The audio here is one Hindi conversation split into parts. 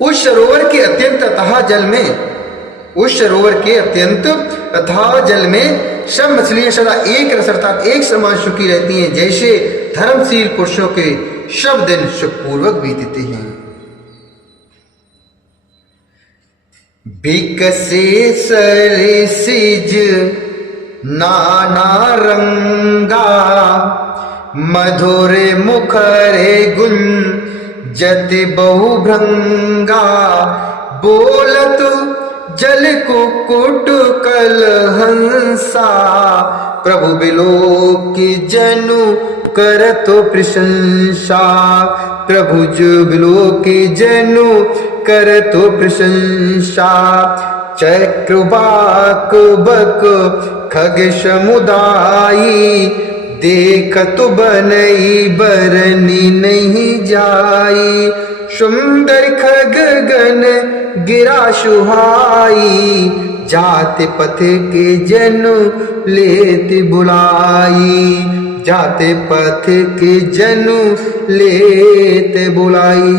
उस सरोवर के अत्यंत अथाह जल में सब मछलियां सदा एक रस अर्थात एक समान सुखी रहती हैं, जैसे धर्मशील पुरुषों के सब दिन सुखपूर्वक बीतते हैं। बिकसे सरसिज नाना रंगा, मधुर मुखरे गुंजत बहु भृंगा, बोलत जल कुकुट कलहंसा, प्रभु बिलोक जनु करतो प्रशंसा, प्रभु बिलोक जनु करतो प्रशंसा, चक्रवाक बक खग समुदायी, देखत बनई बरनी नहीं जाई, सुंदर खग गन गिरा सुहाई, जाते पथ के जनु लेत बुलाई, जाते पथ के जनु लेत बुलाई।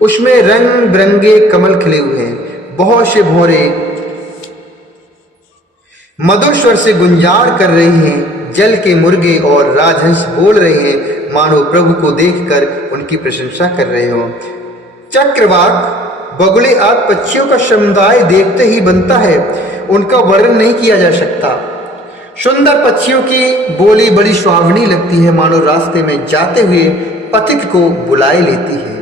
उसमें रंग बिरंगे कमल खिले हुए हैं, बहुत से भौरे मधुर स्वर से गुंजार कर रहे हैं, जल के मुर्गे और राजहंस बोल रहे हैं, मानो प्रभु को देखकर उनकी प्रशंसा कर रहे हो। चक्रवाक बगुले आदि पक्षियों का समुदाय देखते ही बनता है, उनका वर्णन नहीं किया जा सकता। सुंदर पक्षियों की बोली बड़ी सुहावनी लगती है, मानो रास्ते में जाते हुए पथिक को बुलाए लेती है।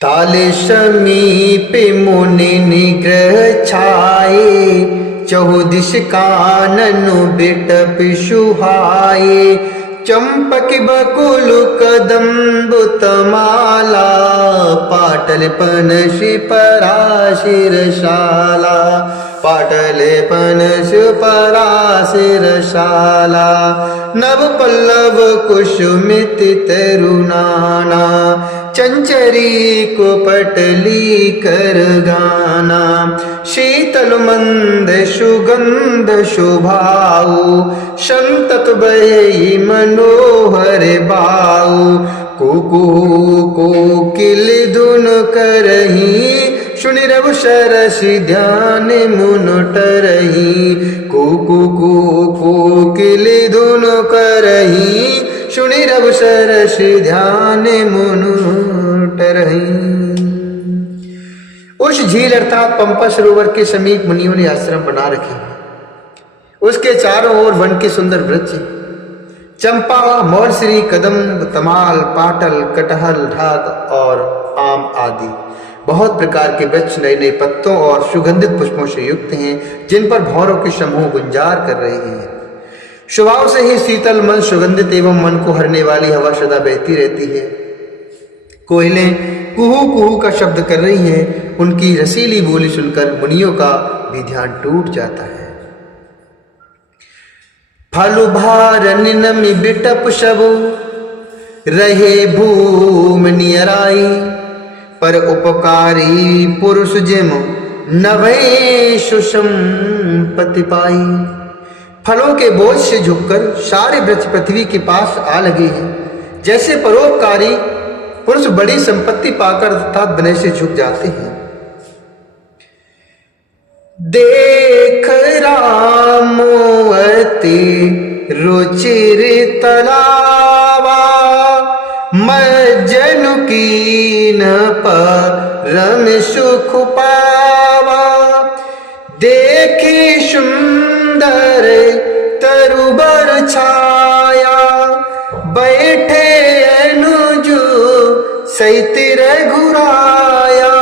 ताले समीप मुनि निग्रह छाए, चहुदिश कानन बिटप सुहाए, चंपक बकुल कदम्ब तमाला, पाटल पनस पराशिरशाला, पाटल पनस पराशिरशाला, नव पल्लव कुसुमित तरुणाना, चंचरी को पटली कर गाना, शीतल मंद सुगंध शुभाऊ, संतत बही मनोहर बाऊ, कुकू कोकिल धुन करही, सुनि रघु सरस ध्यान मुन टरही, कुकू कोकिल धुन करही, सुनि रघु सरस ध्यान मुन टरही। उस झील अर्थात पंपा सरोवर के समीप मुनियों ने आश्रम बना रखे हैं। उसके चारों ओर वन के सुंदर वृक्ष, चंपा, मोरश्री, कदम्ब, तमाल, पाटल, कटहल, ढाक और आम आदि बहुत प्रकार के वृक्ष नए नए पत्तों और सुगंधित पुष्पों से युक्त हैं, जिन पर भौरों के समूह गुंजार कर रहे हैं। स्वभाव से ही शीतल, मन सुगंधित एवं मन को हरने वाली हवा सदा बहती रहती है। कोयलें कुहू कुहू का शब्द कर रही हैं, उनकी रसीली बोली सुनकर मुनियों का भी ध्यान टूट जाता है। फलु भार निनमि बिटप सबु, रहे भूमि नियराई, पर उपकारी पुरुष जिम नभे सुसंपत्ति पाई। फलों के बोझ से झुककर सारे वृक्ष पृथ्वी के पास आ लगे हैं, जैसे परोपकारी पुरुष बड़ी संपत्ति पाकर अर्थात विनय से झुक जाते हैं। देख रामो अति रुचिर तलावा, मज्जनु कीन परम सुख पावा, देखे सुंदर तरुबर छाया, बैठे अनुजु सहित रघुराया,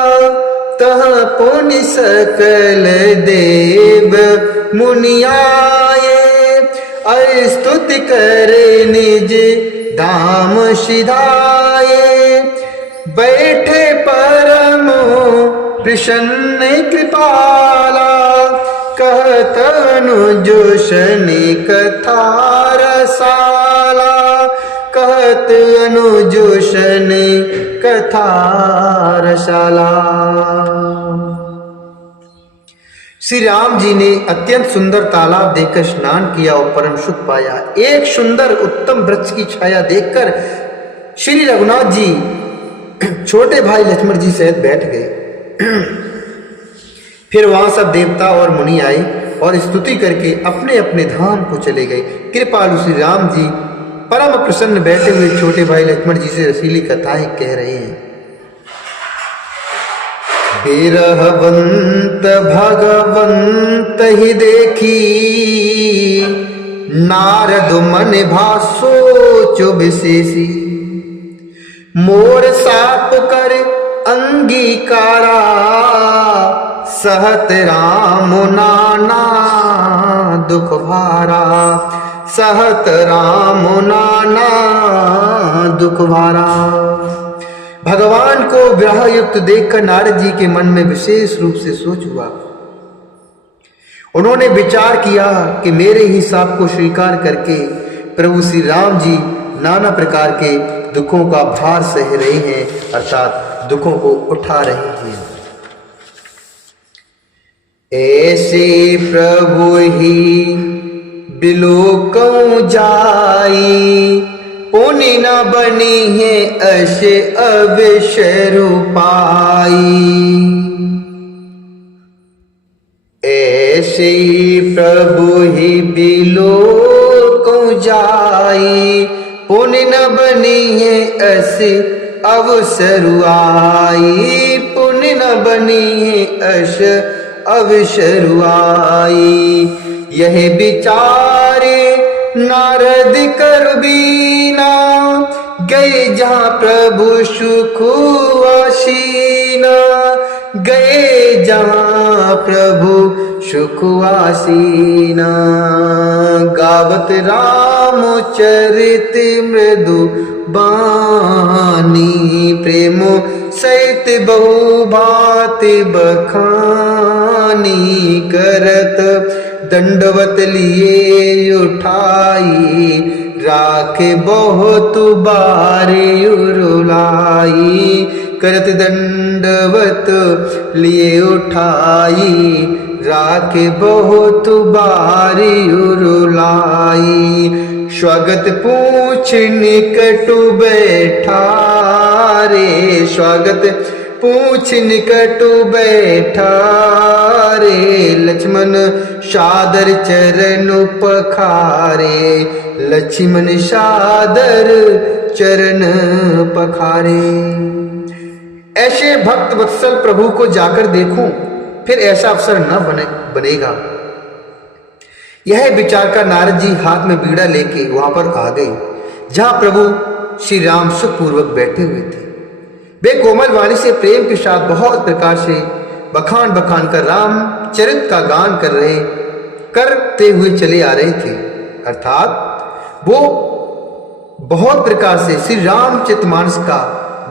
तह पुनि सकल देव मुनियाए, स्तुति करे निज धाम सिधाए, बैठे परमो प्रसन्न कृपाला, कहत अनुजोषनि कथा रसाला, कहत अनुजोषनि कथा रसाला। श्री राम जी ने अत्यंत सुंदर तालाब देखकर स्नान किया और परम सुख पाया। एक सुंदर उत्तम वृक्ष की छाया देखकर श्री रघुनाथ जी छोटे भाई लक्ष्मण जी सहित बैठ गए। फिर वहां सब देवता और मुनि आए और स्तुति करके अपने अपने धाम को चले गए। कृपालु श्री राम जी परम प्रसन्न बैठे हुए छोटे भाई लक्ष्मण जी से रसीली कथाएं कह रहे हैं। बिरहवंत भगवंत ही देखी, नारद मन भासो विशेषी। मोर साप कर अंगीकारा, सहत राम नाना दुख भारा। सहत राम नाना दुख भारा। भगवान को विरह युक्त देखकर नारद जी के मन में विशेष रूप से सोच हुआ। उन्होंने विचार किया कि मेरे ही साप को स्वीकार करके प्रभु श्री राम जी नाना प्रकार के दुखों का भार सह रहे हैं, अर्थात दुखों को उठा रहे हैं। ऐसे प्रभु ही बिलोकं जाई, पुनि न बनी है अश अवसर पाई। ऐसे प्रभु ही बिलोकं जाई, पुनि न बनी है अस अवसर आई। पुनि न बनी है अश अवसर आई। यह विचारे नारद कर बीना, गए जहां प्रभु सुख आसीना। गए जहां प्रभु सुख आसीना। गावत राम चरित मृदु बानी, प्रेम सहित बहु भांति बखानी। करत दंडवत लिए उठाई, राखे बहुत बारे रुलाई। करत दंडवत लिए उठाई, राखे बहुत बारी रुलाई। स्वागत पूछ निकट बैठा रे। स्वागत पूछ निकट बैठा रे। लक्ष्मण सादर चरण पखारे। लक्ष्मण सादर चरण पखारे। ऐसे भक्त वत्सल प्रभु को जाकर देखूं, फिर ऐसा अवसर न बनेगा। यह विचार कर नारद जी हाथ में बीड़ा लेके वहां पर आ गए, जहां प्रभु श्री राम सुखपूर्वक बैठे हुए थे। वे कोमल वाणी से प्रेम के साथ बहुत प्रकार से बखान बखान कर रामचरित का गान करते हुए चले आ रहे थे। अर्थात वो बहुत प्रकार से श्री रामचरितमानस का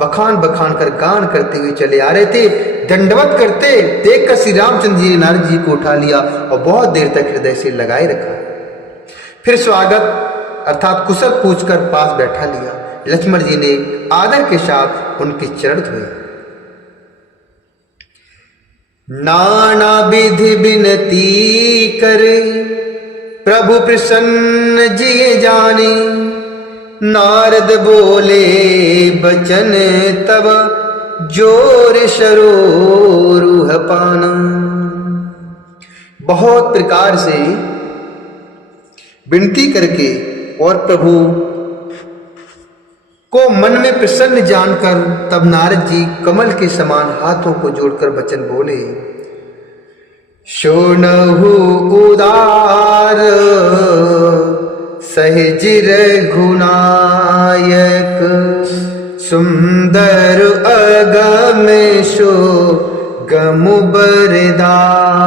बखान बखान कर गान करते हुए चले आ रहे थे। दंडवत करते देखकर श्री रामचंद्र जी ने नारद जी को उठा लिया और बहुत देर तक हृदय से लगाए रखा। फिर स्वागत अर्थात कुशल पूछकर पास बैठा लिया। लक्ष्मण जी ने आदर के साथ उनके चरण धोए। नाना विधि विनती करे, प्रभु प्रसन्न जिए जाने। नारद बोले बचन तब, जोर सरोरुह पाना। बहुत प्रकार से विनती करके और प्रभु को मन में प्रसन्न जानकर तब नारद जी कमल के समान हाथों को जोड़कर वचन बोले। सुनहु उदार सहज रघुनायक, सुंदर अगम सो गम बरदायक।